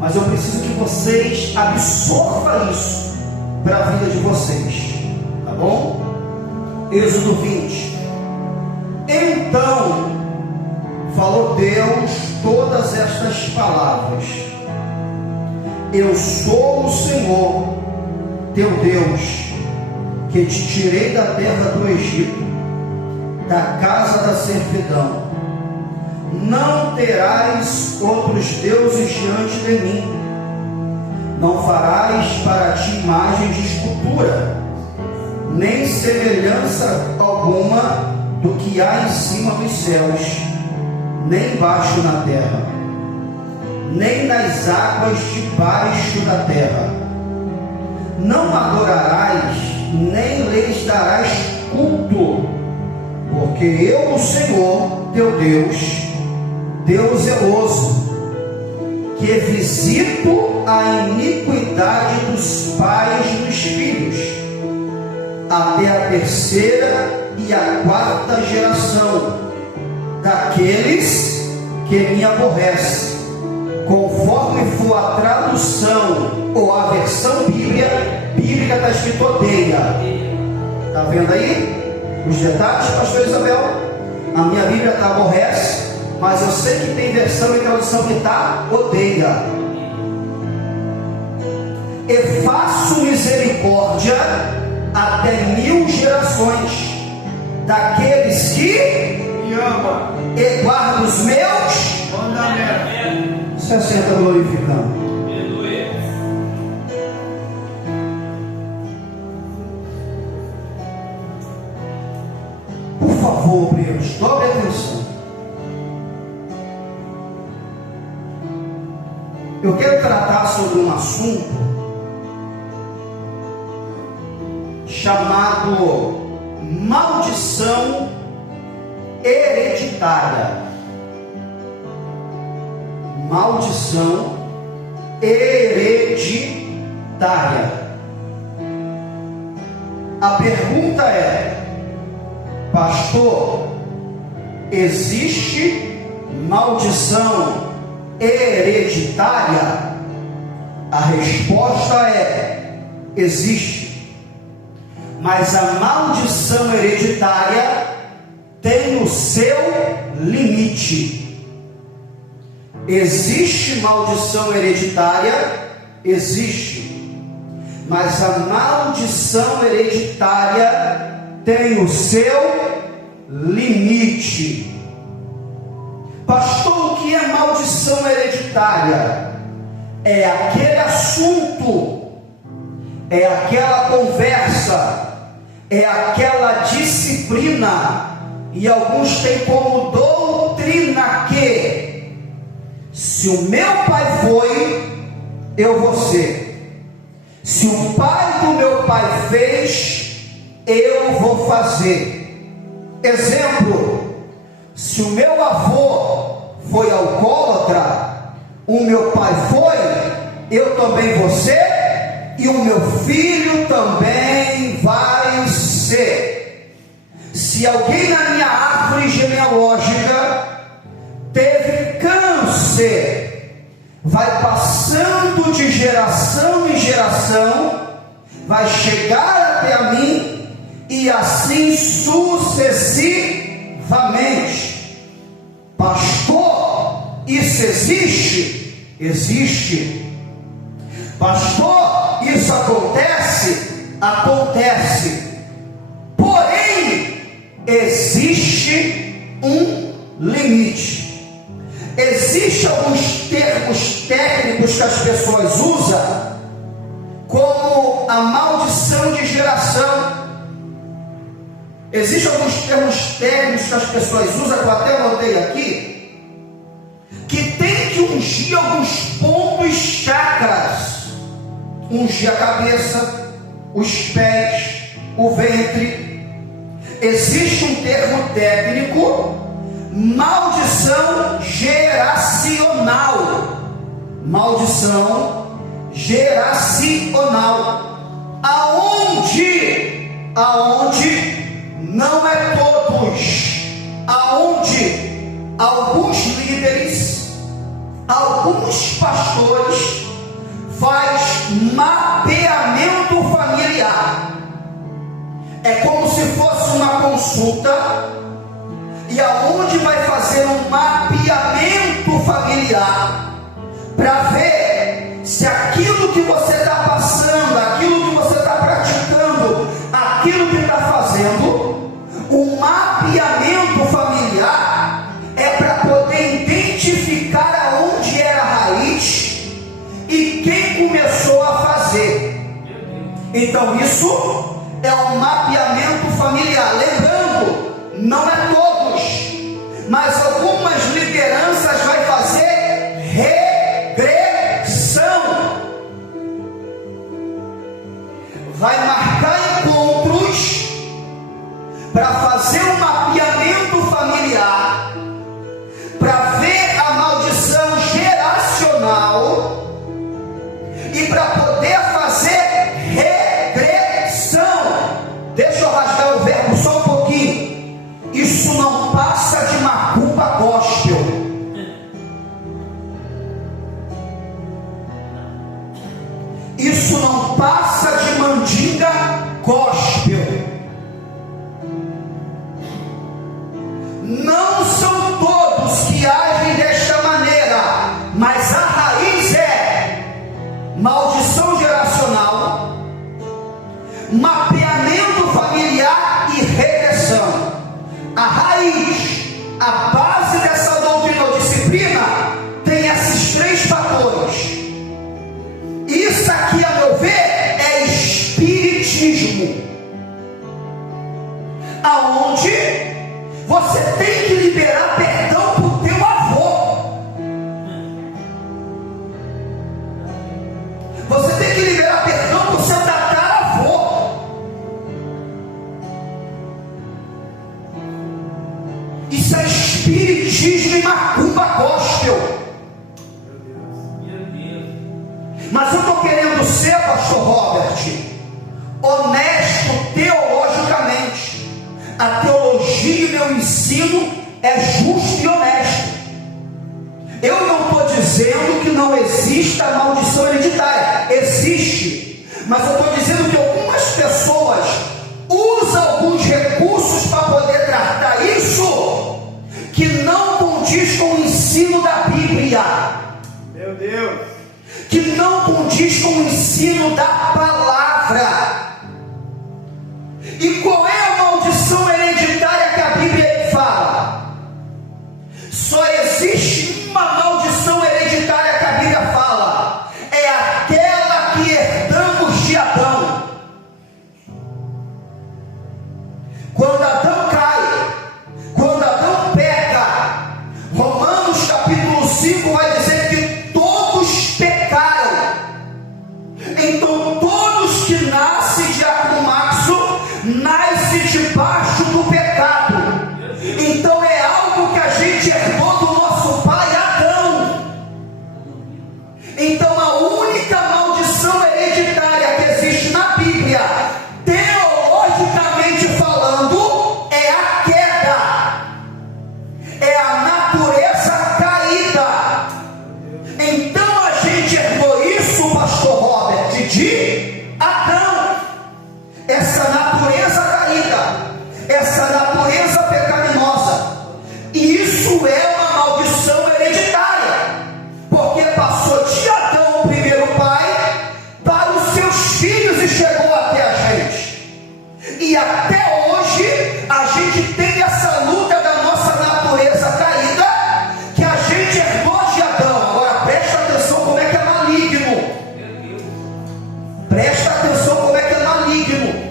mas eu preciso que vocês absorvam isso para a vida de vocês, tá bom? Êxodo 20. Então falou Deus todas estas palavras: eu sou o Senhor teu Deus, que te tirei da terra do Egito, da casa da servidão. Não terás outros deuses diante de mim. Não farás para ti imagem de escultura, nem semelhança alguma do que há em cima dos céus, nem embaixo na terra, nem nas águas debaixo da terra. Não adorarás, nem lhes darás culto, porque eu, o Senhor teu Deus, Deus zeloso, que visito a iniquidade dos pais dos filhos, até a terceira e a quarta geração daqueles que me aborrecem, conforme for a tradução ou a versão bíblica está escrito odeia. Está vendo aí os detalhes, pastor Isabel? A minha Bíblia está aborrece, mas eu sei que tem versão e tradução que está odeia. E faço misericórdia até 1000 gerações daqueles que me amam e guardam os meus mandamentos. 60 glorificando. Por favor, obreiros, dobre atenção. Eu quero tratar sobre um assunto chamado maldição hereditária. Maldição hereditária. A pergunta é: pastor, existe maldição hereditária? A resposta é: existe. Mas a maldição hereditária tem o seu limite. Existe maldição hereditária? Existe. Mas a maldição hereditária tem o seu limite. Pastor, o que é maldição hereditária? É aquele assunto, é aquela conversa, é aquela disciplina, e alguns têm como doutrina que se o meu pai foi, eu vou ser. Se o pai do meu pai fez, eu vou fazer. Exemplo: se o meu avô foi alcoólatra, o meu pai foi, eu também vou ser, e o meu filho também vai ser. Se alguém na minha árvore genealógica teve câncer, vai passando de geração em geração, vai chegar até a mim, e assim sucessivamente. Pastor, isso existe? Existe. Pastor, isso acontece? Acontece. Porém, existe um limite. Existem alguns termos técnicos que as pessoas usam, como a maldição de geração. Existem alguns termos técnicos que as pessoas usam, que eu até anotei aqui, que tem que ungir alguns pontos chakras. Ungir a cabeça, os pés, o ventre. Existe um termo técnico: maldição geracional. Maldição geracional. Aonde não é todos, aonde alguns líderes, alguns pastores faz mapeamento familiar. É como se fosse uma consulta, e aonde vai fazer um mapeamento familiar para ver se aquilo que você está passando, aquilo que você está praticando, aquilo que está fazendo, o mapeamento familiar é para poder identificar aonde era a raiz e quem começou a fazer. Então isso é um mapeamento familiar. Lembrando, não é todos, mas algumas lideranças vai fazer regressão, vai marcar encontros para fazer um mapeamento familiar, para ver a maldição geracional e para poder fazer regressão. Deixa eu rasgar o verbo só um pouquinho. Isso não passa de macumba gospel. Isso não passa de mandinga gospel. Não são todos que agem desta maneira, mas a raiz é maldição geracional, mapeamento familiar e regressão. A raiz, a base dessa doutrina ou disciplina tem esses três fatores. Isso aqui, a meu ver, é espiritismo, aonde você tem que liberar perdão para o teu avô. Você tem que liberar perdão para o seu tataravô. Isso é espiritismo e macumba gospel. Mas eu estou querendo ser, pastor Robert, honesto teologicamente. A teologia e meu ensino é justo e honesto. Eu não estou dizendo que não exista maldição hereditária. Existe. Mas eu estou dizendo que algumas pessoas usam alguns recursos para poder tratar isso, que não condiz com o ensino da Bíblia. Meu Deus. Que não condiz com o ensino da palavra. E qual é a maldição hereditária que a Bíblia fala? Só existe uma maldição hereditária que a Bíblia fala: é aquela que herdamos de Adão. Quando Adão cai, quando Adão peca, Romanos capítulo 5 vai dizer que todos pecaram. Então todos que nascem de Acumaxo nascem debaixo do pecado. Então é algo que a gente herdou do nosso pai Adão. Então a única maldição hereditária que existe na Bíblia, teologicamente falando, é a queda, é a natureza caída. Então a gente herdou isso, pastor Robert, de Adão. Essa natureza caída, essa natureza pecaminosa. E isso é uma maldição hereditária, porque passou de Adão, o primeiro pai, para os seus filhos e chegou até a gente. E até hoje a gente tem essa luta da nossa natureza caída, que a gente herdou de Adão. Agora presta atenção como é que é maligno. Presta atenção como é que é maligno.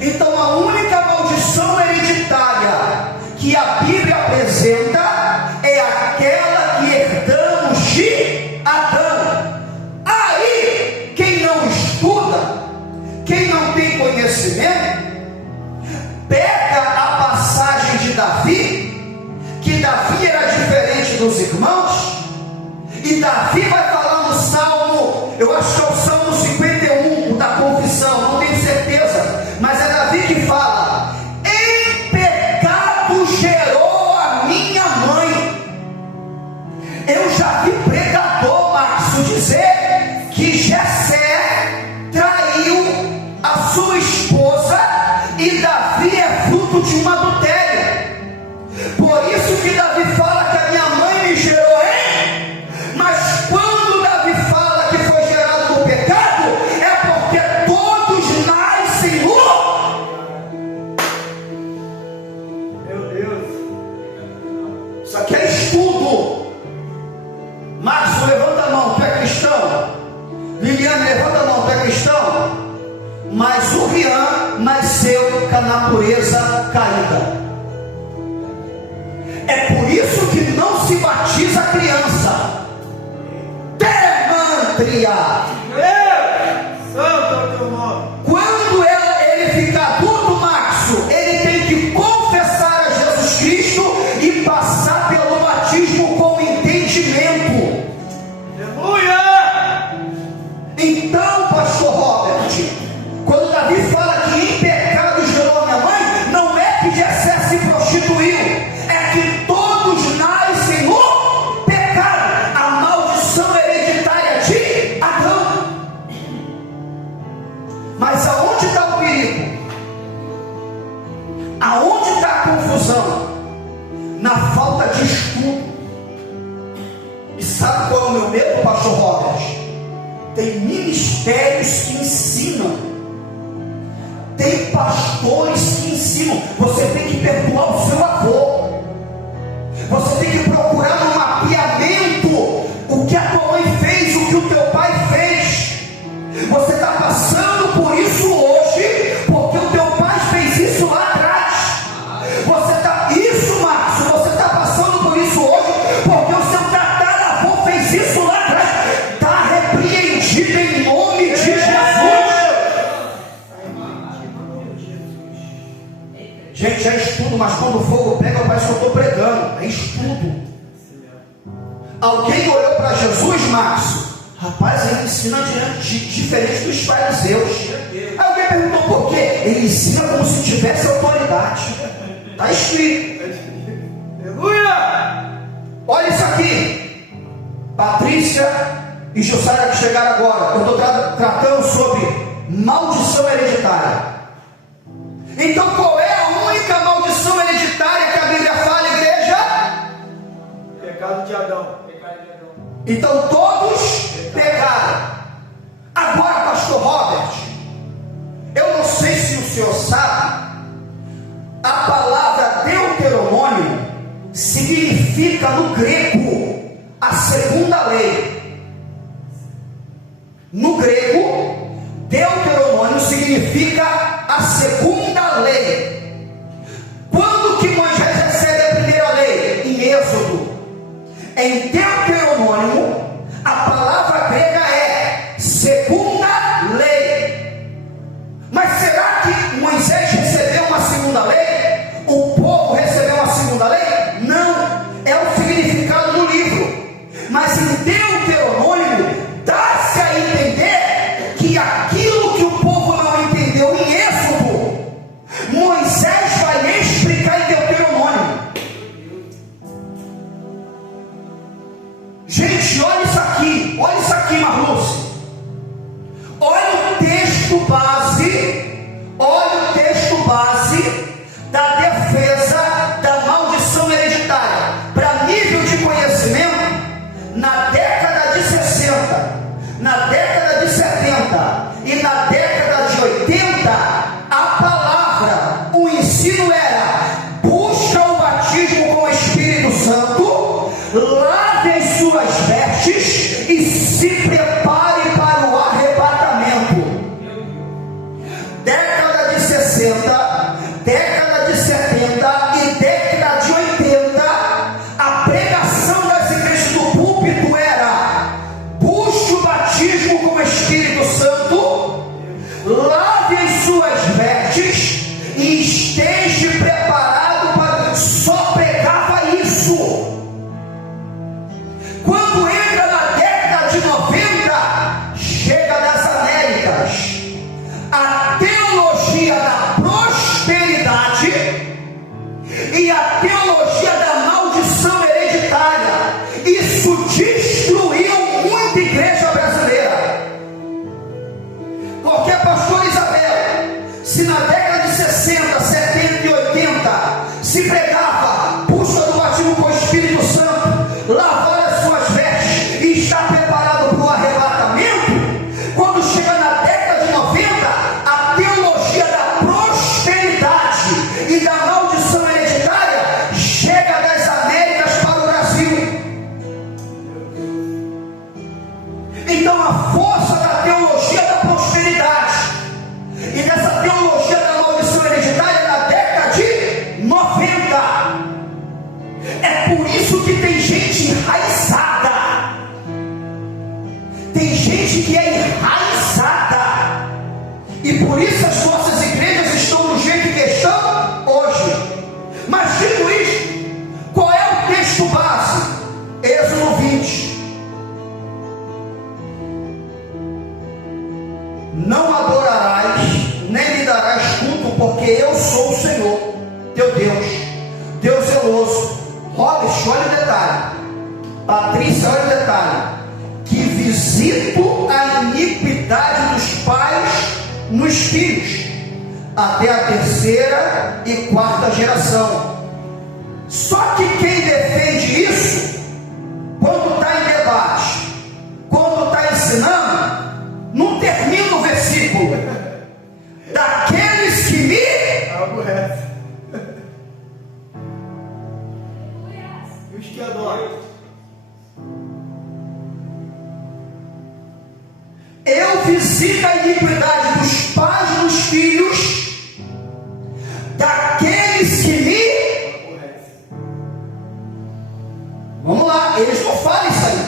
Então a única maldição hereditária que a Bíblia apresenta é aquela que herdamos de Adão. Aí, quem não estuda, quem não tem conhecimento, pega a passagem de Davi, que Davi era diferente dos irmãos, e Davi vai falar no Salmo, eu acho que é o Salmo 51 da confissão, não tenho certeza, mas é Davi que fala: em pecado gerou a minha mãe. Eu já vi pregar Março dizer que Jessé traiu a sua esposa e Davi é fruto de um adultério. Por isso que Davi fala que a minha mãe me gerou, hein? Mas quando Davi fala que foi gerado no pecado, é porque todos nascem no... Meu Deus. Isso aqui é estudo. Márcio, levanta a mão, tu é cristão? Liliane, levanta a mão, tu é cristão? Mas o Rian nasceu com a natureza caída. É por isso que não se batiza a criança. Demantria. Santo é o teu nome. Quando ele fica adulto, Márcio, ele tem que confessar a Jesus Cristo e passar pelo batismo com entendimento. Aleluia! Então, pastor Robert, quando Davi fala que em pecado gerou minha mãe, não é que Jessé se prostituiu, é que todos nascem no pecado, a maldição hereditária de Adão. Mas aonde está o perigo? Aonde está a confusão? Na falta de estudo. E sabe qual é o meu medo, pastor Robert? Tem ministérios que ensinam, tem pastores que ensinam. Você tem que perdoar o seu avô, você tem que procurar no mapeamento o que a tua mãe fez, o que o teu pai fez. Você está passando por isso hoje porque o teu pai fez isso lá atrás. Isso, Márcio, você está passando por isso hoje porque o seu tataravô fez isso lá atrás. Está repreendido em nome de Jesus. Gente, é estudo, mas quando o fogo pega, parece que eu estou pregando. É estudo. Alguém olhou para Jesus, Márcio? Rapaz, ele ensina diferente dos fariseus. Aí alguém perguntou por quê? Ele ensina como se tivesse autoridade. Está escrito. Aleluia! Olha isso aqui. Patrícia e Jussara que chegaram agora. Eu estou tratando sobre maldição hereditária. Então qual é a única maldição hereditária que a Bíblia fala, igreja? Pecado de Adão. Então todos pecaram. Agora, pastor Robert, eu não sei se o senhor sabe, a palavra Deuteronômio significa no grego a segunda lei. No grego, Deuteronômio significa a segunda lei. Quando que Moisés recebe a primeira lei? Em Êxodo. Em Deuteronômio, a palavra grega é segunda lei. Mas será que Moisés recebeu uma segunda lei? O povo recebeu uma segunda lei? Não, é o significado do livro. Mas em Deuteronômio, dá-se a entender que aquilo que o povo não entendeu em Êxodo, Moisés vai explicar em Deuteronômio. Gente, olha isso aqui, Marlúcio. Olha o texto base da defesa da maldição hereditária. Para nível de conhecimento, na década de 60, na década de 70 e na década de 80, a palavra, o ensino era: busca o batismo com o Espírito Santo, lave as suas vestes e se prepare para o arrebatamento. Década de 60, década de 70 e década de 80, a pregação das igrejas do púlpito era: busque o batismo com o Espírito Santo, Então a força da teologia da prosperidade e dessa teologia da maldição hereditária na década de 90. É por isso que tem gente enraizada. Tem gente que é enraizada. E por isso as nossas igrejas estão do jeito que estão hoje. Mas dito isso, qual é o texto base? Êxodo 20. Não adorarás, nem lhe darás culto, porque eu sou o Senhor, teu Deus, Deus zeloso. Robert, olha o detalhe. Patrícia, olha o detalhe. Que visito a iniquidade dos pais nos filhos, até a terceira e quarta geração. Só que quem defende isso, quando está em debate, quando está ensinando, não termina o versículo. Daqueles que me Aborrece. E os que adoram? eu visito a iniquidade dos pais nos filhos, daqueles que me Aborrece. Vamos lá, eles não falam isso aí.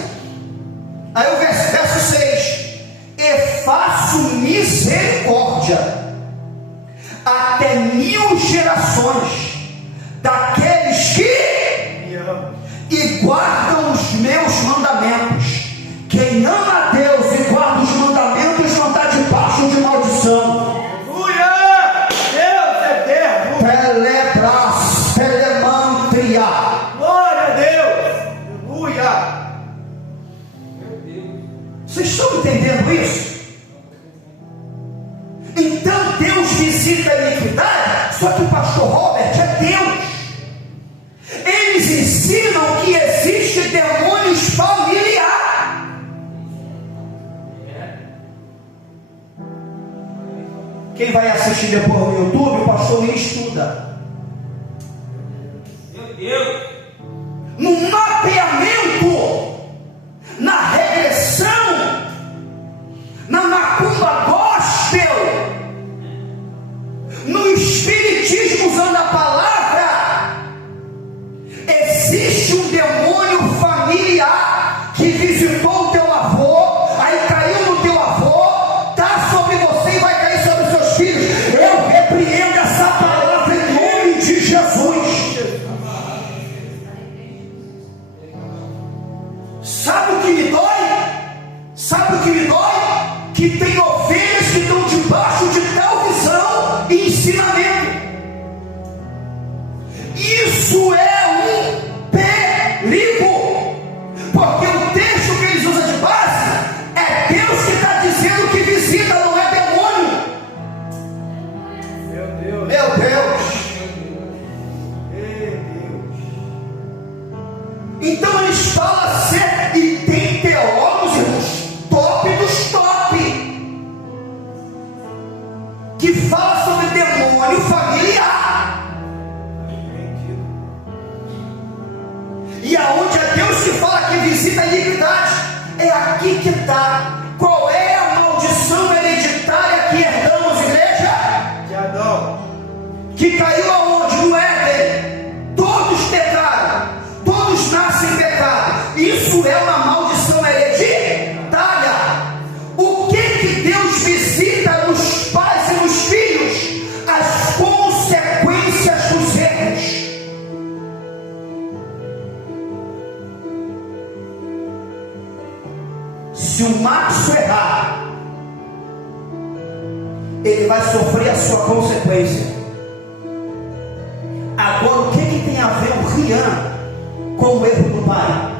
Aí o verso 6: e faço misericórdia até 1000 gerações daqueles que Me ama. e guardam os meus mandamentos. Quem ama a Deus e guarda os mandamentos não está debaixo de maldição. Aleluia! Deus é eterno. Teledras, telemantria. Glória a Deus. Aleluia. Vocês estão entendendo isso? Então Deus visita a iniquidade, só que o pastor Robert é Deus. Eles ensinam que existe demônios familiares. Quem vai assistir depois no YouTube, o pastor nem estuda. Meu Deus. No mapeamento, na regressão, na macumba gospel, no espiritismo usando a palavra, existe um demônio familiar que visitou o teu avô, aí caiu no teu avô, está sobre você e vai cair sobre os seus filhos. Eu repreendo essa palavra em nome de Jesus. Sabe o que me dói? Sabe o que me dói? Que tem ovelhas que estão debaixo de tal visão e ensinamento. Isso é um perigo, porque o texto que eles usam de base é Deus que está dizendo que visita, não é demônio. Meu Deus. Meu Deus. Meu Deus. Então eles falam assim, e tem teólogos, irmãos, top dos top, que fala sobre demônio familiar. Entendido. E aonde é Deus que fala que visita a iniquidade, é aqui que está. Qual é a maldição hereditária que herdamos, igreja? De Adão. Que caiu aonde? No Éden. Todos pecaram, todos nascem em pecado. Isso é uma maldição hereditária. O que Deus visita nos pais e nos filhos? As consequências dos erros. Se o Márcio errar, ele vai sofrer a sua consequência. Agora, o que tem a ver o Rian com o erro do pai?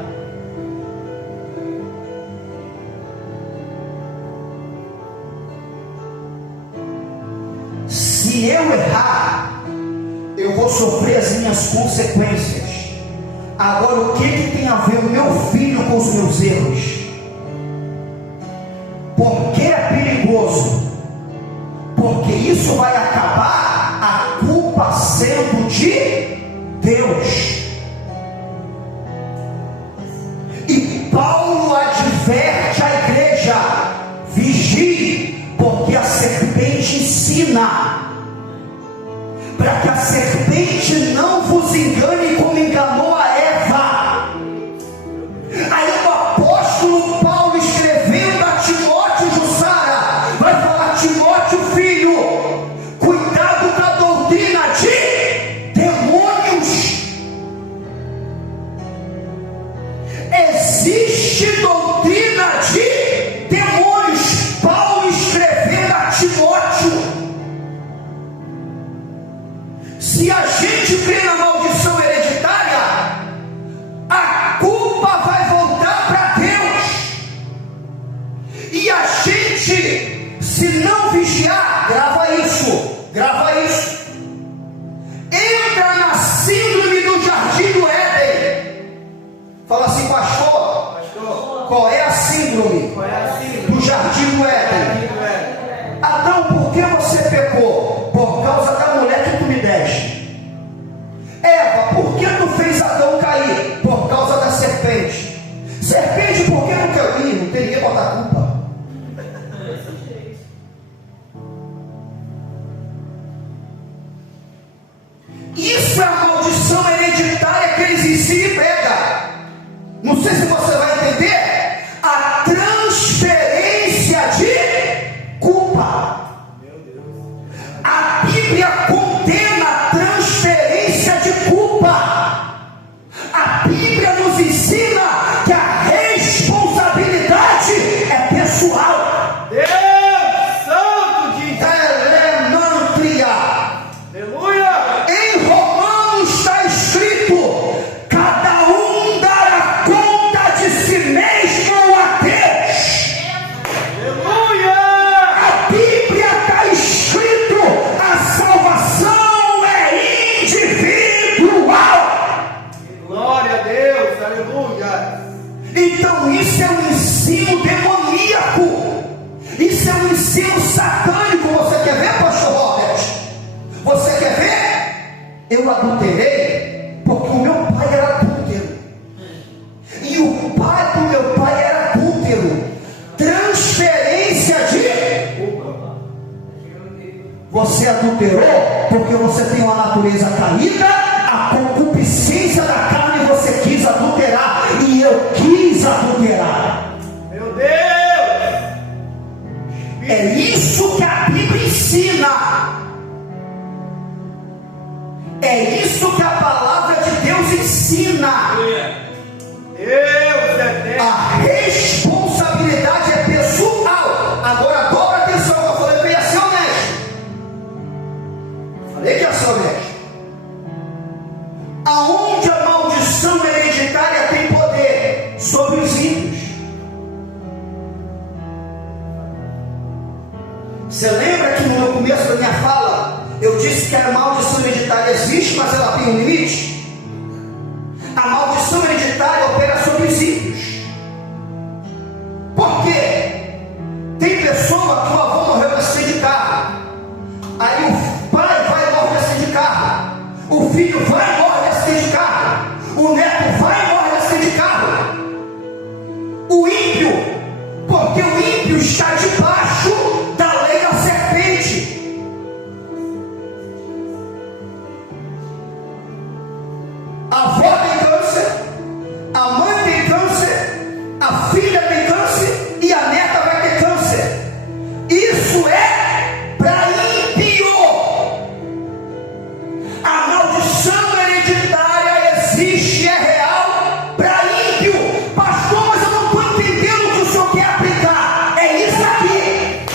Se eu errar, eu vou sofrer as minhas consequências. Agora, o que tem a ver o meu filho com os meus erros? Por que é perigoso? Porque isso vai acabar a culpa sendo de Deus. E Paulo adverte a igreja ensina, para que a serpente não vos engane como enganou a Eva. Aí o apóstolo Paulo, escrevendo a Timóteo, Jussara, vai falar: Timóteo, filho, cuidado com a doutrina de demônios. Existe doutrina de demônios. Paulo escrevendo a Timóteo. Se a gente crê na maldição hereditária, a culpa vai voltar para Deus. E a gente, se não vigiar, grava isso, entra na síndrome do Jardim do Éden. Fala assim: pastor, qual é a síndrome do Jardim do Éden? Adão, por que você pecou? Por causa da mulher que tu me deste. Eva, por que tu fez Adão cair? Por causa da serpente. Serpente, por que não caiu? Não tem ninguém botar culpa. Isso é a maldição hereditária que eles ensinam e pegam. Não sei se você vai entender. A transferência de culpa. A Bíblia condena a transferência de culpa. A Bíblia nos ensina que a responsabilidade é pessoal. Deus Santo de Telemantria. Aleluia. Em Romanos está escrito: cada um dará conta de si mesmo a Deus. Aleluia. A Bíblia está escrito: a salvação é individual. Glória a Deus. Aleluia. Então isso é um ensino demoníaco. Isso é um ensino satânico. Você quer ver, pastor Robert? Você quer ver? Eu adulterei porque o meu pai era adúltero. E o pai do meu pai era adúltero. Transferência de... Você adulterou porque você tem uma natureza caída, a concupiscência da carne você quis adulterar, e eu quis adulterar. Meu Deus. É isso que a Bíblia ensina. É isso que a palavra de Deus ensina. Deus é Deus. A responsabilidade é pessoal. Agora dobra atenção, que eu falei que eu ia ser honesto. Falei que ia ser honesto. Aonde a maldição hereditária tem poder? Sobre os ímpios. Você lembra que no começo da minha fala eu disse que a maldição hereditária existe, mas ela tem um limite? A maldição hereditária opera sobre os ímpios. Por quê? Tem pessoa que o avô morreu no acidente de carro. Aí o pai vai e morre no acidente de carro. O filho vai e morre no acidente de carro. O neto vai e morre no acidente de carro. O ímpio, porque o ímpio está debaixo da lei da serpente. A avó tem câncer, a mãe tem câncer, a filha tem câncer e a neta vai ter câncer. Isso é para ímpio. A maldição hereditária existe, é real para ímpio. Pastor, mas eu não estou entendendo o que o senhor quer aplicar. É isso aqui.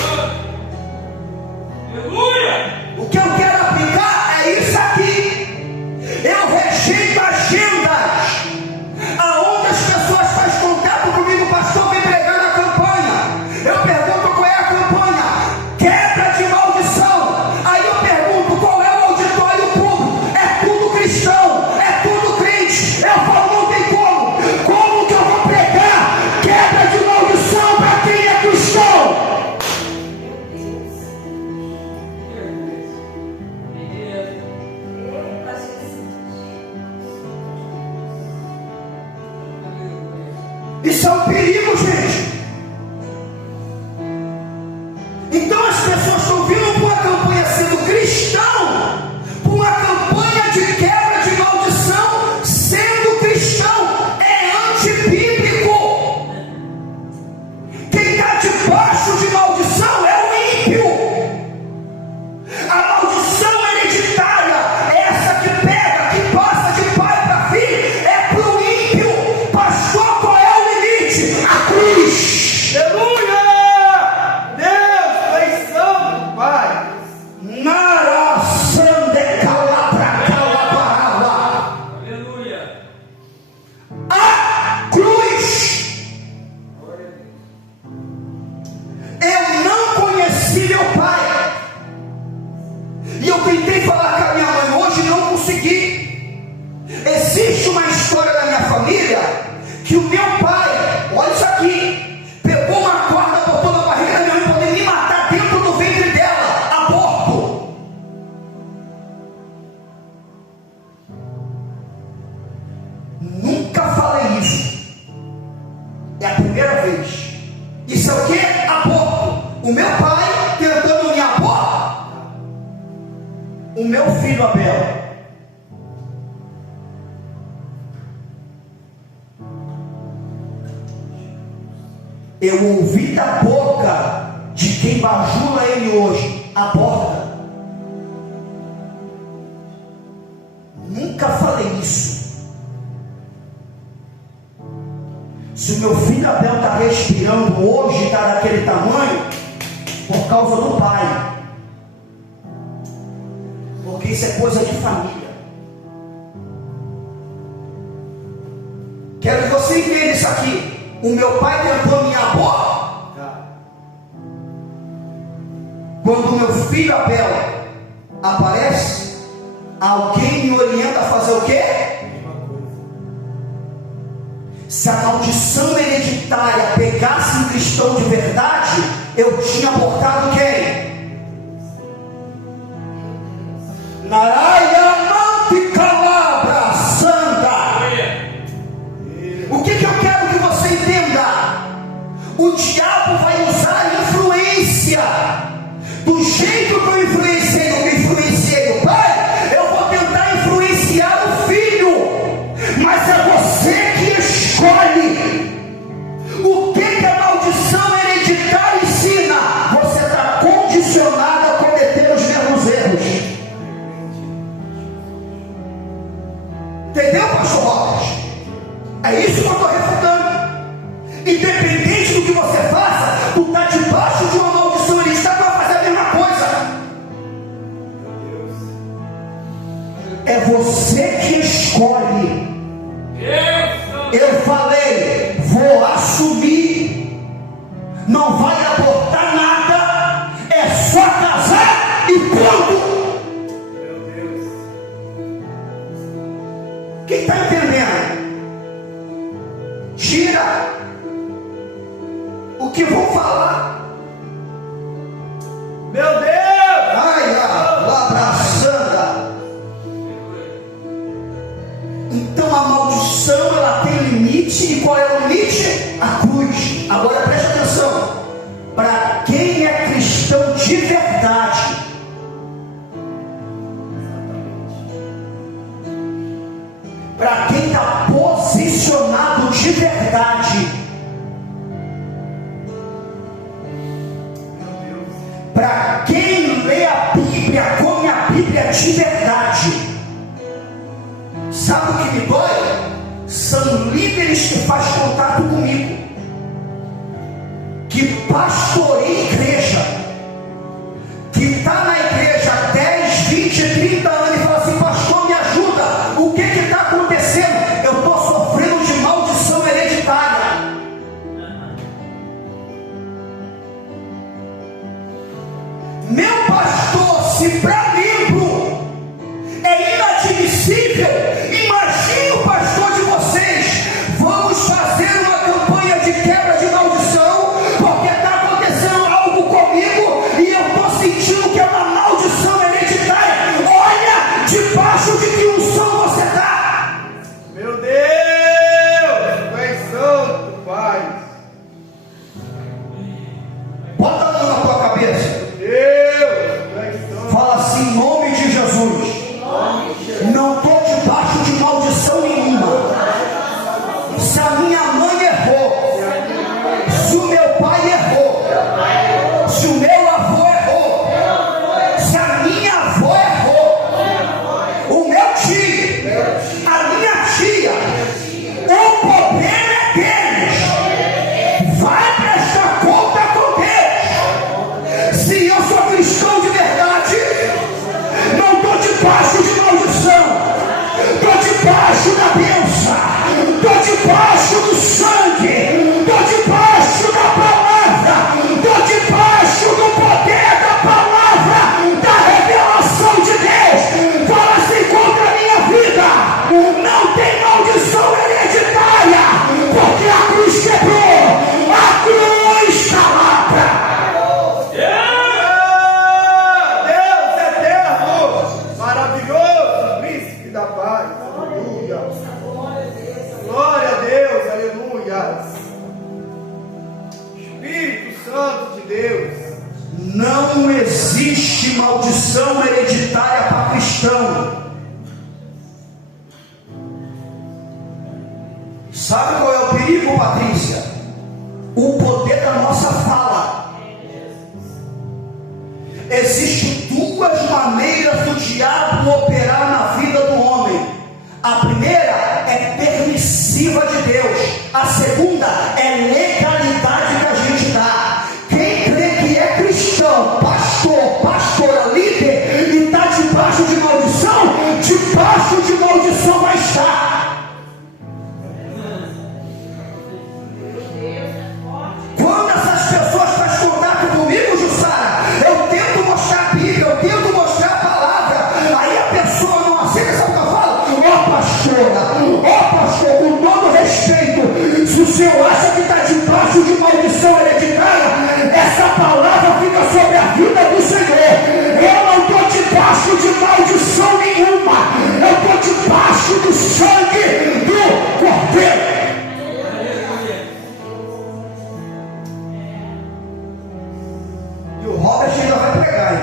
Aleluia. O que eu quero aplicar é isso aqui. Eu rejeito agendas aonde as pessoas fazem contato comigo. Pastor, vem pregar na campanha. Eu pergunto qual é a campanha. Quebra de maldição. Aí eu pergunto qual é o auditório público. É tudo cristão, é tudo crente. Eu falo, não tem como. Como que eu vou pregar quebra de maldição para quem é cristão? Isso é um perigo, gente. Então as pessoas estão vindo para uma campanha debaixo de maldição é o ímpio. A maldição hereditária, essa que pega, que passa de pai para filho, é para o ímpio. Pastor, qual é o limite? A cruz. Aleluia! Deus, tu és santo, Pai. Nara sande calabra calabaraba. Aleluia. A cruz. Eu não conheci meu pai. E eu tentei falar com a minha mãe hoje e não consegui. Existe uma história da minha família que o meu pai, olha isso aqui, pegou uma corda, botou na barriga da minha mãe para poder me matar dentro do ventre dela, aborto. Nunca falei isso. É a primeira vez. Isso é o que? Aborto. O meu pai tentando me abortar. O meu filho Abel. Eu ouvi da boca de quem bajula ele hoje, aborta. Nunca falei isso. Se o meu filho Abel está respirando hoje, está daquele tamanho, por causa do pai. Porque isso é coisa de família. Quero que você entenda isso aqui. O meu pai tentou me abortar. Quando o meu filho Abel aparece, alguém me orienta a fazer o quê? Se a maldição hereditária pegasse um cristão de verdade, eu tinha abortado quem? Naraya Manti Calabra Santa. O que eu quero que você entenda? O diabo vai usar a influência. Do jeito que eu influenciei o pai, eu vou tentar influenciar o filho. Mas é você que escolhe. O que a maldição hereditária ensina? Você está condicionado a cometer os mesmos erros. Entendeu, pastor Robert? É isso que eu estou refutando. Independente do que você faça, tu está debaixo de uma maldição hereditária para fazer a mesma coisa. É você que escolhe. Eu falei, vou assumir. Não vai abortar nada. É só casar e pronto. Quem está entendendo? Tira o que vão falar. Meu Deus! Ai, abraçando. Então a maldição ela tem limite. E qual é o limite? A cruz. Agora preste atenção. Para quem é cristão de verdade, para quem está posicionado de verdade, para quem lê a Bíblia, come a Bíblia de verdade, sabe o que me dói? São líderes que fazem contato comigo, que pastoreia igreja, que está na igreja há 10, 20, 30 anos e fala assim: pastor, me ajuda, o que está acontecendo? Eu estou sofrendo de maldição hereditária. Meu pastor, se para membro é inadmissível, imagine o pastor de vocês. Vamos fazer uma campanha de quebra de maldição, porque está acontecendo algo comigo e eu estou sentindo que é uma maldição hereditária. Olha debaixo de que unção você está. Meu Deus! Tu és santo, Pai. Bota a mão na tua cabeça. Deus! Tu és santo. Fala assim: em nome de Jesus. Não estou debaixo de maldição nenhuma. Se a minha mãe errou, se o meu pai errou, Santo de Deus. Não existe maldição hereditária para cristão. Sabe qual é o perigo, Patrícia? O poder da nossa fala. Existem duas maneiras do diabo operar na vida do homem. A primeira é permissiva de Deus. A segunda é legalidade que a gente dá. Quem crê que é cristão, pastor, pastora, líder, e está debaixo de maldição vai estar. Quando essas pessoas fazem contato comigo, Jussara, eu tento mostrar a Bíblia, eu tento mostrar a palavra, aí a pessoa não aceita, sabe o que eu falo? Ó pastor, com todo respeito, se o senhor acha que está debaixo de maldição hereditária, essa palavra fica sobre a vida do Senhor. Eu não estou debaixo de maldição nenhuma, eu estou debaixo do sangue do Cordeiro. E o Robert ainda vai pregar, hein?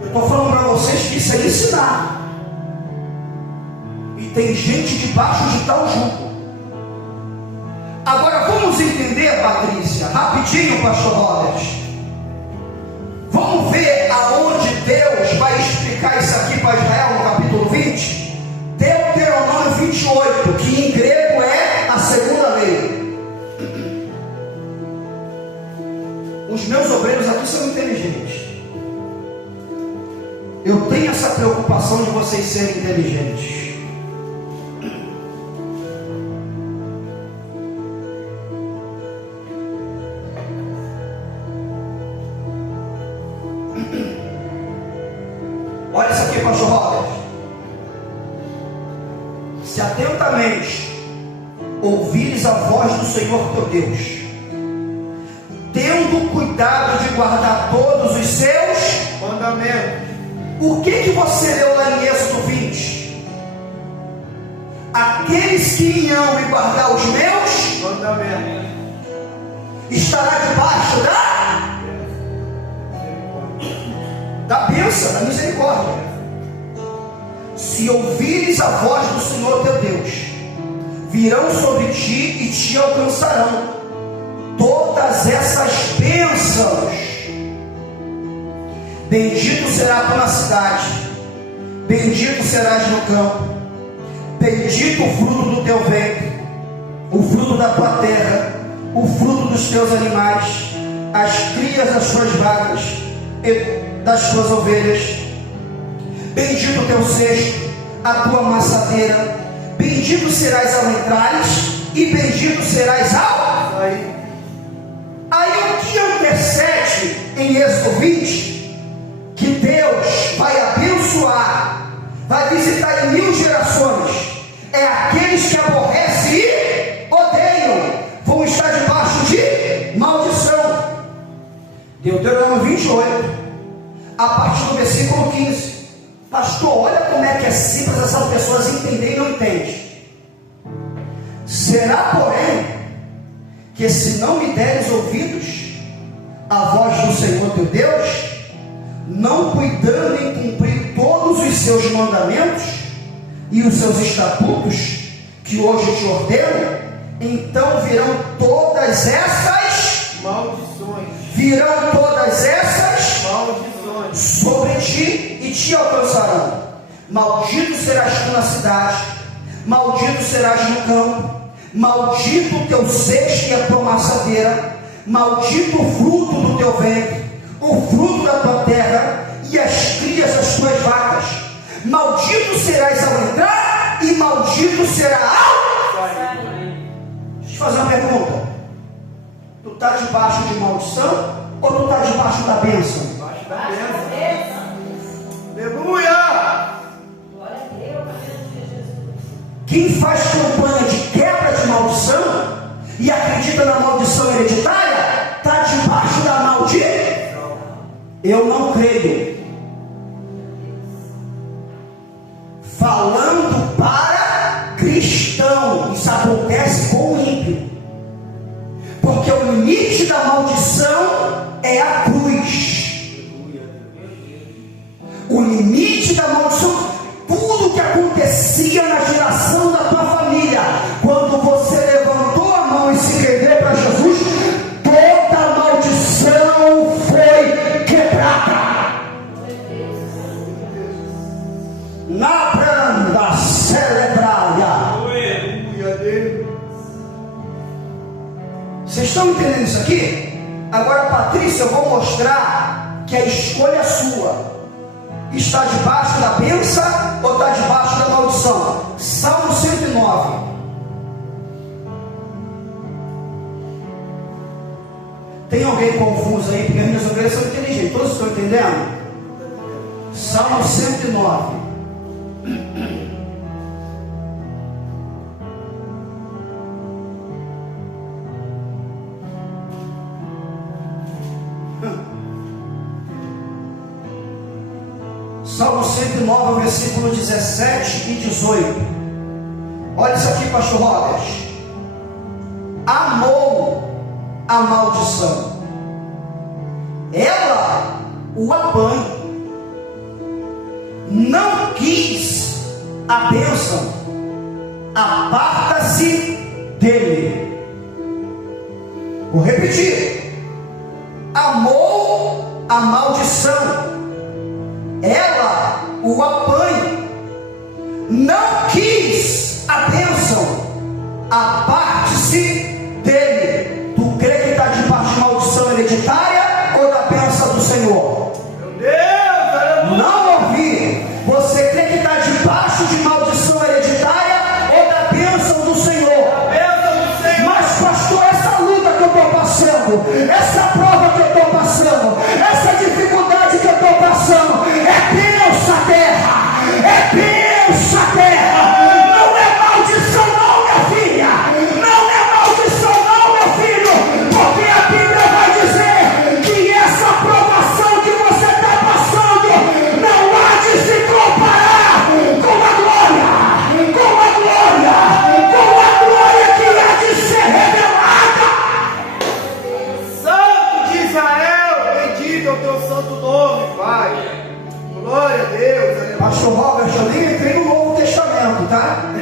Eu estou falando para vocês que isso é ensinar. E tem gente debaixo de tal jugo. Agora vamos entender, Patrícia, rapidinho, pastor Robert. Vamos ver aonde Deus vai explicar isso aqui para Israel no capítulo 20. Deuteronômio 28, que em grego é a segunda lei. Os meus obreiros aqui são inteligentes. Eu tenho essa preocupação de vocês serem inteligentes. Olha isso aqui, pastor Robert. Se atentamente ouvires a voz do Senhor teu Deus, tendo cuidado de guardar todos os seus mandamentos. O que você leu lá em Êxodo 20? Aqueles que me amam e guardar os meus mandamentos estará debaixo da bênção, da misericórdia. Se ouvires a voz do Senhor teu Deus, virão sobre ti e te alcançarão todas essas bênçãos. Bendito será tu na cidade, bendito serás no campo, bendito o fruto do teu ventre, o fruto da tua terra, o fruto dos teus animais, as crias das tuas vacas e das tuas ovelhas. Bendito o teu cesto, a tua amassadeira, bendito serás ao entrares e bendito serás ao sair. Aí o que antecede em Êxodo 20? Que Deus vai abençoar, vai visitar em 1000 gerações, é aqueles que aborrecem e odeiam, vão estar debaixo de maldição. Deuteronômio 28, a partir do versículo 15. Pastor, olha como é que é simples essas pessoas entenderem e não entendem. Será, porém, que se não me deres ouvidos à voz do Senhor teu Deus, não cuidando em cumprir todos os seus mandamentos e os seus estatutos que hoje te ordeno, então virão todas essas maldições. Virão todas essas maldições sobre ti e te alcançarão. Maldito serás tu na cidade, maldito serás no campo, maldito o teu cesto e a tua amassadeira, maldito o fruto do teu ventre, o fruto da tua terra e as crias das tuas vacas. Maldito serás ao entrar e maldito será ao sair. Deixa eu te fazer uma pergunta. Tu está debaixo de maldição ou tu está debaixo da bênção? Debaixo da bênção. Aleluia! Quem faz campanha de quebra de maldição e acredita na maldição hereditária está debaixo da maldição. Eu não creio. Falando para cristão, isso acontece com o ímpio. Porque o limite da maldição é a cruz. O limite da maldição, tudo que acontecia na geração da tua família, quando você levantou a mão e se rendeu para Jesus, toda a maldição foi quebrada. Na branda celebrada. Vocês estão entendendo isso aqui? Agora, Patrícia, eu vou mostrar que a escolha é sua. Está debaixo da bênção ou está debaixo da maldição? Salmo 109. Tem alguém confuso aí? Porque as minhas ovelhas são inteligentes. Todos estão entendendo? Salmo 109. Salmo 109, versículo 17 e 18. Olha isso aqui, pastor Robert. Amou a maldição, ela o apanha. Não quis a bênção, aparta-se dele. Vou repetir. Amou a maldição, ela o apanha. Não quis a bênção, aparte-se dele. Tu crê que está debaixo de maldição hereditária ou da bênção do Senhor? Meu Deus, não ouvi. Você crê que está debaixo de maldição hereditária ou da bênção do Senhor? Mas pastor, essa luta que eu estou passando, essa prova que eu estou passando, essa dificuldade que eu estou passando, é bênção a terra, é bênção a terra. Não é maldição não, minha filha, não é maldição não, meu filho, porque a Bíblia vai dizer que essa provação que você está passando não há de se comparar com a glória, com a glória, com a glória que há de ser revelada. Santo de Israel, bendito é o teu santo nome, Pai. Glória a Deus. Pastor Robert, eu nem entrei no Novo Testamento, tá?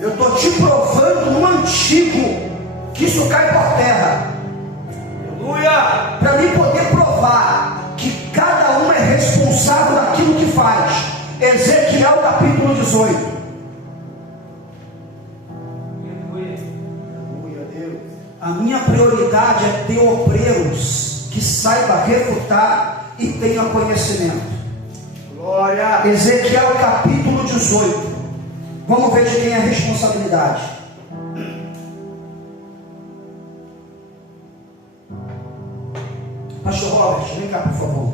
Eu estou te provando no Antigo que isso cai por terra. Aleluia. Para mim poder provar que cada um é responsável daquilo que faz. Ezequiel capítulo 18. Aleluia a Deus. A minha prioridade é ter obreiros que saiba refutar e tenha conhecimento. Glória. Ezequiel capítulo 18. Vamos ver de quem é a responsabilidade. Pastor Robert, vem cá, por favor.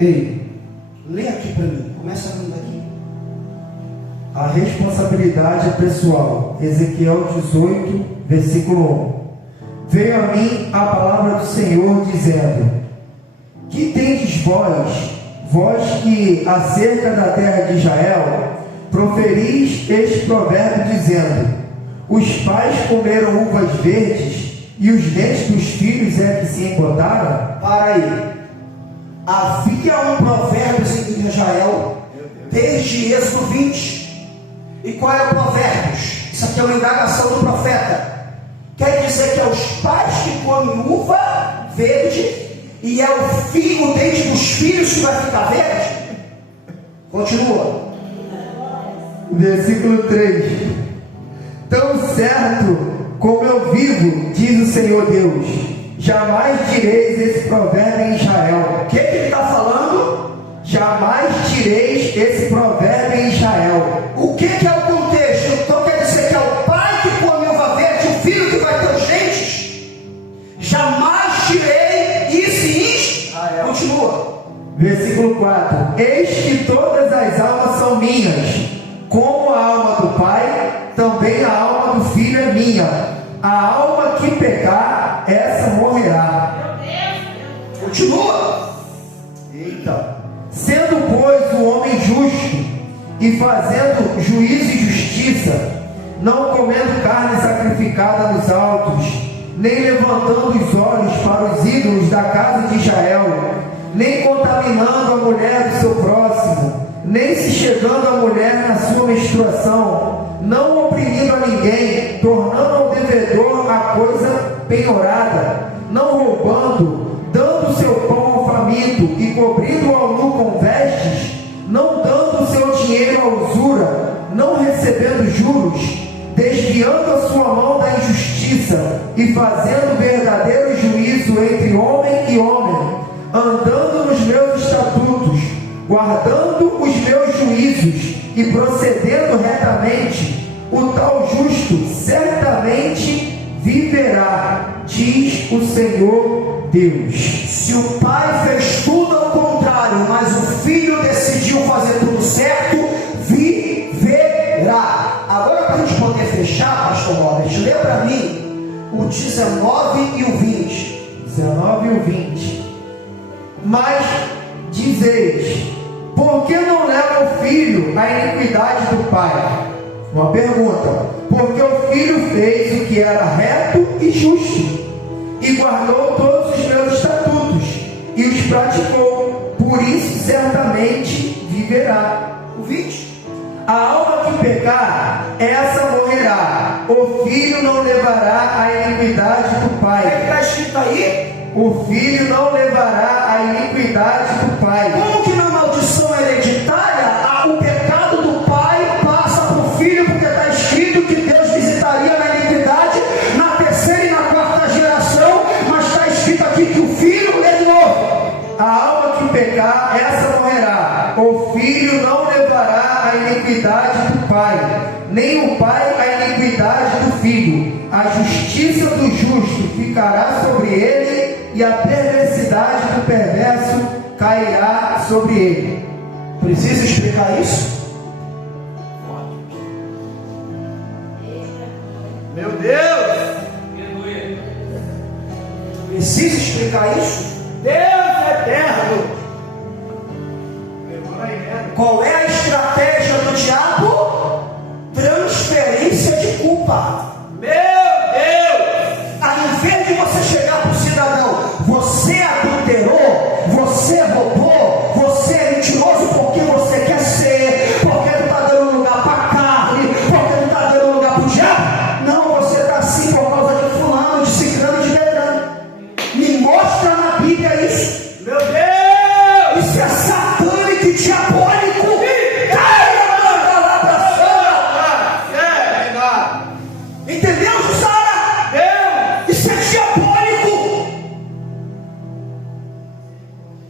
Ei, lê aqui para mim. Começa a ler daqui. A responsabilidade é pessoal. Ezequiel 18, versículo 1. Veio a mim a palavra do Senhor, dizendo: Que tendes vós que acerca da terra de Israel proferis este provérbio, dizendo: Os pais comeram uvas verdes, e os dentes dos filhos é que se embotaram? Para aí. Havia um provérbio em Israel desde Êxodo 20. E qual é o provérbio? Isso aqui é uma indagação do profeta. Quer dizer que é os pais que comem uva verde e é o dente dos filhos que vai ficar verde? Continua. Versículo 3. Tão certo como eu vivo, diz o Senhor Deus, jamais direis esse provérbio em Israel. O que ele está falando? Jamais direis esse provérbio em Israel. O que é o contexto? Então quer dizer que é o pai que come uva verde, o filho que vai ter os dentes? Jamais tirei isso em Israel. Continua. Versículo 4. Eis que todas as almas são minhas, como a alma do pai, também a alma do filho é minha. A alma que pecar, essa morrerá. Continua. Eita. Sendo, pois, o homem justo, e fazendo juízo e justiça, não comendo carne sacrificada nos altos, nem levantando os olhos para os ídolos da casa de Israel, nem contaminando a mulher do seu próximo, nem se chegando à mulher na sua menstruação, não oprimindo a ninguém, tornando ao devedor a coisa penhorada, não roubando, dando seu pão ao faminto e cobrindo ao nu com vestes, não dando o seu dinheiro à usura, não recebendo juros, desviando a sua mão da injustiça e fazendo verdadeiro juízo entre homem e homem, andando nos meus estatutos, guardando os meus juízos e procedendo retamente, o tal justo certamente viverá, diz o Senhor Deus. Se o pai fez tudo ao contrário, mas o filho decidiu fazer tudo certo, viverá. Agora, para a gente poder fechar, pastor Robert, lê para mim o 19 e o 20. 19 e o 20. Mas dizeis: por que não leva o filho à iniquidade do pai? Uma pergunta. Porque o filho fez o que era reto e justo, e guardou todos os meus estatutos, e os praticou, por isso certamente viverá. O 20. A alma que pecar, essa morrerá. O filho não levará a iniquidade do O que pai. está escrito aí? O filho não levará a iniquidade do pai. Como que na maldição hereditária, o pecado do pai passa para o filho, porque está escrito que Deus visitaria na iniquidade na terceira e na quarta geração, mas está escrito aqui que o filho é de novo. A alma que pecar, essa morrerá. O filho não levará a iniquidade do pai, nem o pai a iniquidade do filho. A justiça do justo ficará sobre ele, e a perversidade do perverso cairá sobre ele. Precisa explicar isso? Meu Deus! Precisa explicar isso? Deus eterno! Qual é a estratégia do diabo? Transferência de culpa. Meu Deus! Ao invés de você chegar para o cidadão, você adulterou, você roubou, você é mentiroso porque você quer ser, porque não está dando lugar para a carne, porque não está dando lugar para o diabo. Não, você está assim por causa de fulano, de ciclano, de beltrano. Me mostra na Bíblia isso. Meu Deus! Isso é satânico e diabólico. Entendeu, Jussara? Isso é diabólico.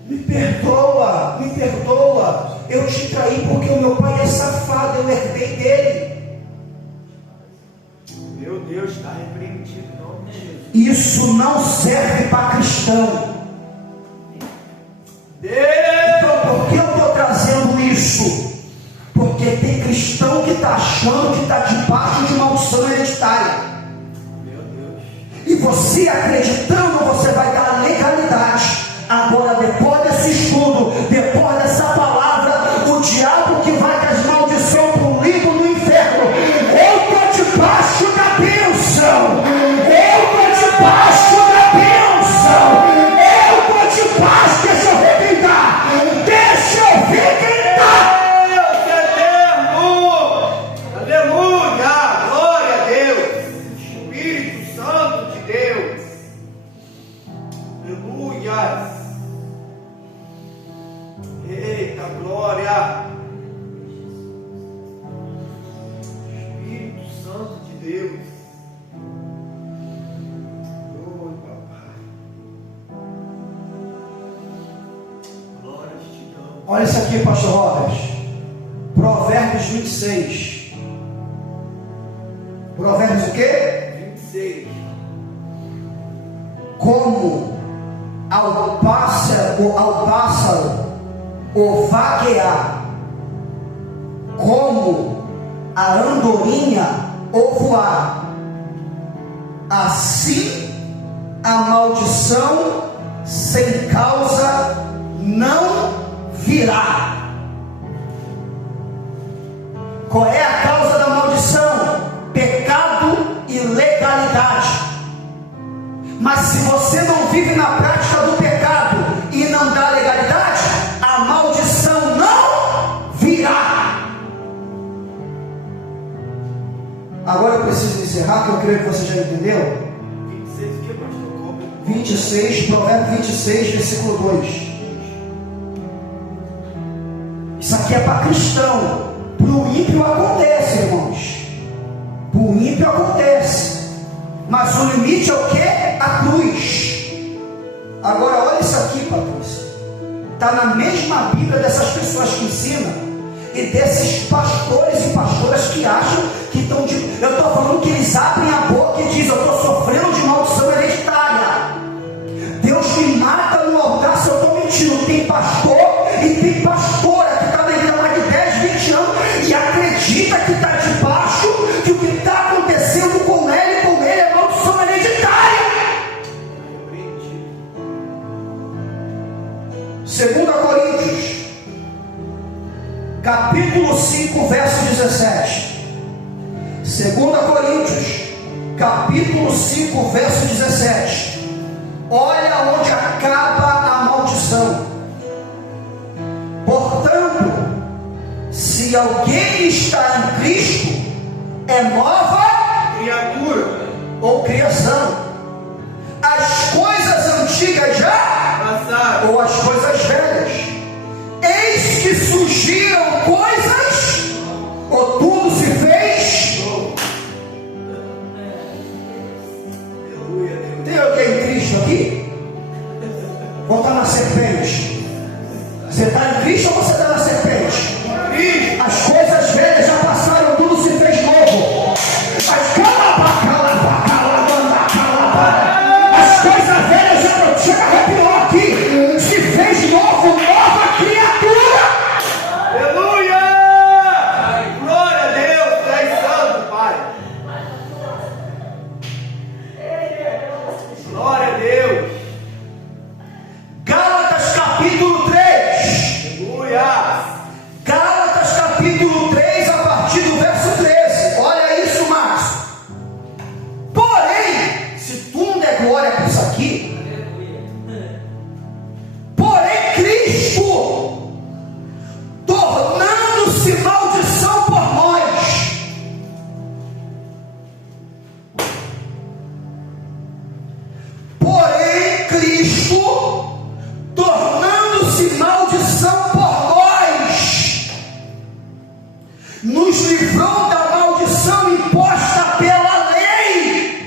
Me perdoa. Eu te traí porque o meu pai é safado, eu herdei dele. Meu Deus, está repreendido em nome de Jesus. Isso não serve para cristão. Então, por que eu estou trazendo isso? Porque tem cristão que está achando que está debaixo de maldição hereditária. Meu Deus. E você acreditando, você vai dar legalidade. Agora, depois desse estudo, depois dessa palavra, o diabo que vai das maldições para o limbo do inferno, eu estou debaixo da bênção. Eu estou debaixo da bênção. Eu estou debaixo, deixa eu arrebentar. Deixa eu arrebentar. Aleluia! Glória a Deus! Espírito Santo de Deus! Aleluia! Eita glória! Espírito Santo de Deus! Oi, papai! Glória te damos! Olha isso aqui, pastor Robert. Provérbios 26. Provérbios o quê? 26. Como ao pássaro o vaguear, como a andorinha o voar, assim a maldição sem causa não virá. Qual é a causa da maldição? Pecado e legalidade. Mas se você não vive na prática do pecado e não dá legalidade, a maldição não virá. Agora eu preciso encerrar, que eu creio que você já entendeu. 26 o que, pastor? 26, Provérbio 26, versículo 2. Isso aqui é para cristão. Para o ímpio acontece, irmãos. Para o ímpio acontece. Mas o limite é o que? A cruz. Agora olha isso aqui, Patrícia. Está na mesma Bíblia dessas pessoas que ensinam e desses pastores e pastoras que acham que estão de... Eu estou falando que eles abrem a boca e dizem: eu estou sofrendo de maldição hereditária. Deus me mata no altar se eu estou mentindo. Tem pastor e tem pastora que está na igreja há mais de 10, 20 anos e acredita que está debaixo, que o que está acontecendo com ele é maldição hereditária. 2 Coríntios capítulo 5, verso 17. 2 Coríntios capítulo 5, verso 17. Olha onde acaba a maldição. Portanto, se alguém está em Cristo, é nova Criatura. ou criação. As coisas antigas já Passaram. ou as coisas velhas. Eis que surgiram coisas, ou tudo se fez. Aleluia, Deus. Tem alguém em Cristo aqui? Ou está na serpente? Você está em Cristo ou você está na serpente? Cristo. As coisas velhas já passaram, tudo se fez novo. As coisas velhas já chega arrepiou aqui. Se fez novo, nova criatura. Aleluia! Glória a Deus, tu és santo, Pai. Glória a Deus. Gálatas capítulo 3. Aleluia. Gálatas capítulo 3, a partir do verso 13. Olha isso, Márcio. Porém, se tu não der glória para isso aqui, porém Cristo, tornando-se maldição por nós. Porém Cristo, tornando-se maldição por nós, nos livrou da maldição imposta pela lei.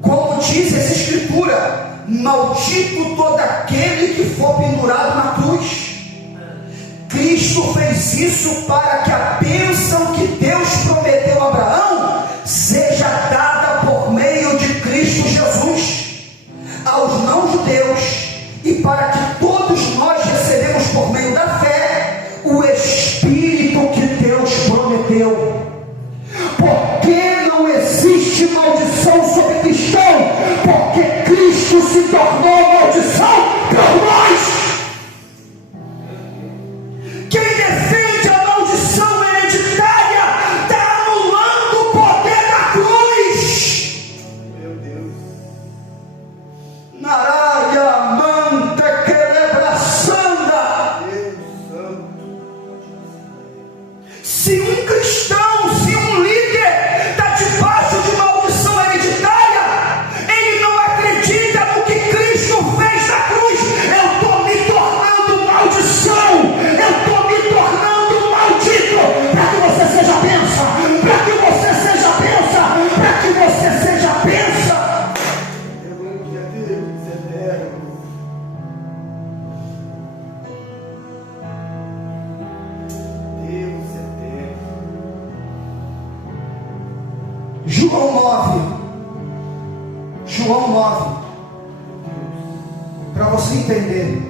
Como diz essa escritura: maldito todo aquele que for pendurado na cruz. Cristo fez isso para que a bênção que Deus prometeu a Abraão seja dada por meio de Cristo Jesus aos não-judeus, e para que todos nós recebemos por meio da fé o Espírito que Deus prometeu. Porque não existe maldição sobre cristão, porque Cristo se tornou maldição por nós. Quem defende a maldição hereditária está anulando o poder da cruz. Meu Deus. Naraya mante querebraçanda. Deus santo. Se um cristão, se um líder está debaixo de maldição hereditária, ele não acredita no que Cristo fez na cruz. Eu estou me tornando maldição, eu estou me tornando maldito, para que você seja bênção, para que você seja bênção, para que você seja bênção. Aleluia, Deus eterno. Deus eterno. João 9, para você entender.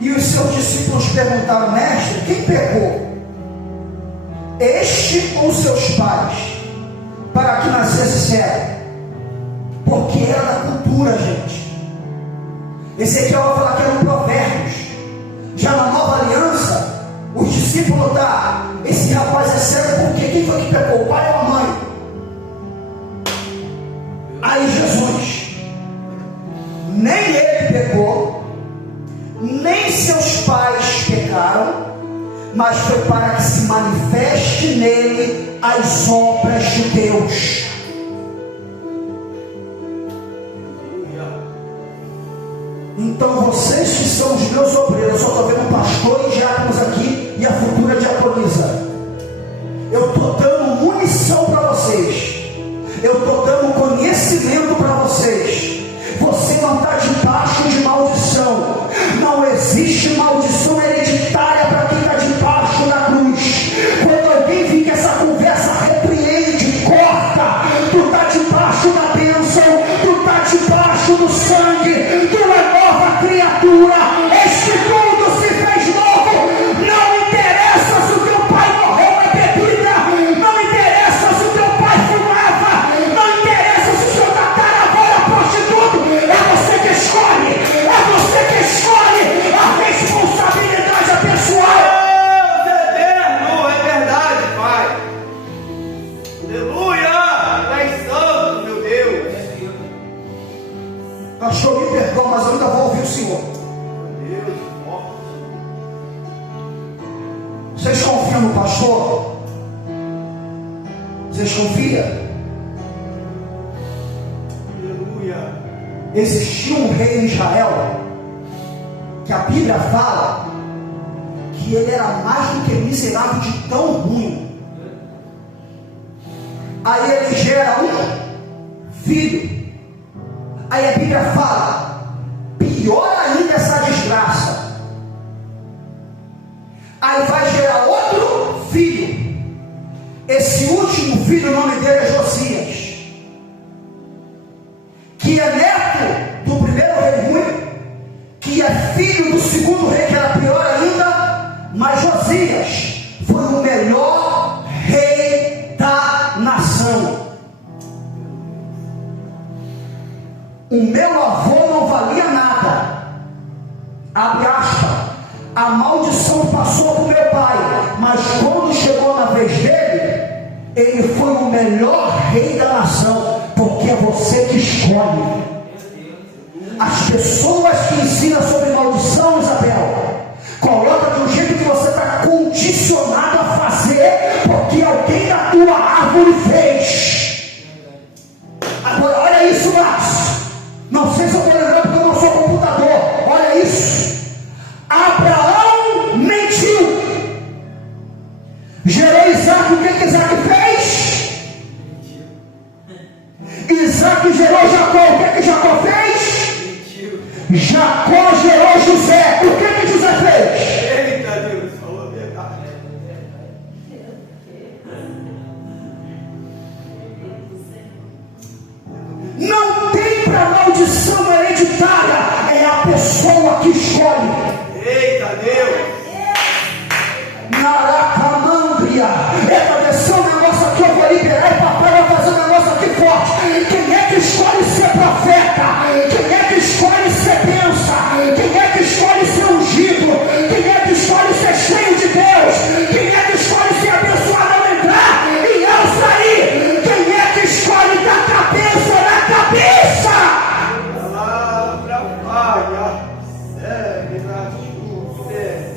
E os seus discípulos perguntaram: mestre, quem pecou? Este ou seus pais, para que nascesse cego? Porque era da cultura, gente. Ezequiel vai falar que era um Provérbios. Já na nova aliança, os discípulos esse rapaz é cego porque quem foi que pecou? O pai ou a mãe? Aí Jesus, nem ele pecou, nem seus pais pecaram, mas foi para que se manifeste nele as obras de Deus. Então vocês que são os meus obreiros, eu só estou vendo pastor e diáconos aqui e a futura diaconisa. Eu estou dando munição para vocês. Eu estou dando conhecimento para vocês. Você não está debaixo de maldição. Não existe maldição hereditária para quem está debaixo da cruz. Quando alguém fica essa conversa, repreende, corta. Tu está debaixo da bênção. Tu está debaixo do sangue. Tu é nova criatura. Este mundo se fez novo. Não interessa se o teu pai morreu na bebida. Não interessa se o teu pai fumava. Não interessa se o seu tataravô era prostituto. É você que escolhe. É você que escolhe. A responsabilidade é pessoal. Deus eterno, é verdade, Pai. Aleluia! Tu és santo, meu Deus. Pastor, me perdoa, mas eu ainda vou ouvir o Senhor. Meu Deus, forte. Vocês confiam no pastor? Vocês confiam? Aleluia. Existia um rei em Israel, que a Bíblia fala que ele era mais do que miserável, de tão ruim. Aí ele gera um filho. Aí a Bíblia fala, pior ainda essa desgraça. Aí vai gerar outro filho. Esse último filho, o nome dele é Josias, que é neto do primeiro rei ruim, que é filho do segundo rei, que era pior ainda. Mas Josias foi o melhor rei da nação. O meu avô não valia nada. Abre aspas. A maldição passou para o meu pai, mas quando chegou na vez dele, ele foi o melhor rei da nação, porque é você que escolhe. As pessoas que ensinam sobre maldição, Isabel, coloca de um jeito que você está condicionado a fazer, porque alguém da tua árvore fez. Agora olha isso, Márcio. Não sei se eu estou lembrando porque eu não sou computador. Olha isso. Abraão mentiu. Gerou Isaac. O que Isaac fez? Isaac gerou Jacó. O que Jacó fez? Jacó gerou José. O que José fez? Eita Deus, falou a verdade. Não tem para maldição hereditária. É a pessoa que escolhe. Eita Deus. Naracamâmbria. Eita, desceu um negócio aqui, eu vou liberar e papai vai fazer um negócio aqui forte. Quem é que escolhe ser profeta? Quem é que escolhe ser benção? Quem é que escolhe ser ungido? Quem é que escolhe ser cheio de Deus? Quem é que escolhe ser abençoado ao entrar e ao sair? Quem é que escolhe dar cabeça na cabeça? Palavra falha. Segue na chuva.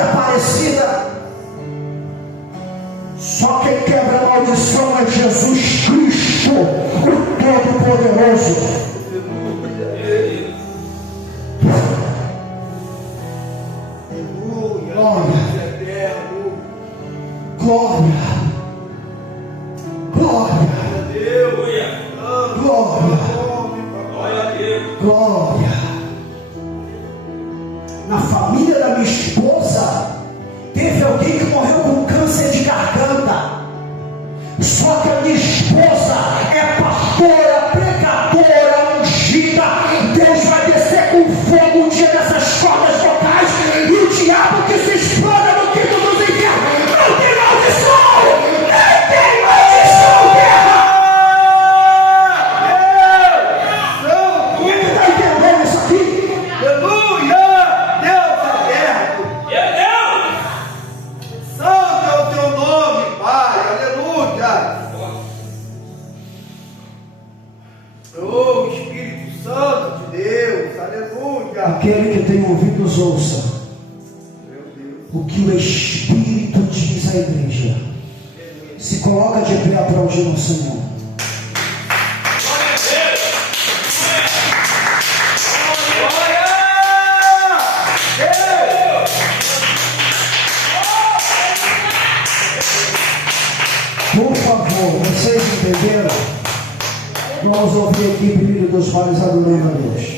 de Aparecida. Só quem quebra a maldição é Jesus Cristo, o Todo-Poderoso. Glória, glória, glória, glória. Na família da minha esposa, teve alguém que morreu com câncer de garganta. Só que a minha esposa é pastora, pregadora, ungida. Deus vai descer com fogo um dia nessas cordas vocais, e o diabo que se exploda no quinto dos infernos. Não tem maldição! Não tem maldição, guerra! Quem que está entendendo isso aqui? Aleluia! Deus é eterno! Santo é o teu nome, Pai! Aleluia! Oh, Espírito Santo de Deus! Aleluia! Aquele que tem ouvidos ouça o que o Espírito diz à igreja. Se coloca de pé, aplaudindo o Senhor. Por favor, vocês entenderam? Vamos ouvir aqui o brilho dos olhos adorando a Deus.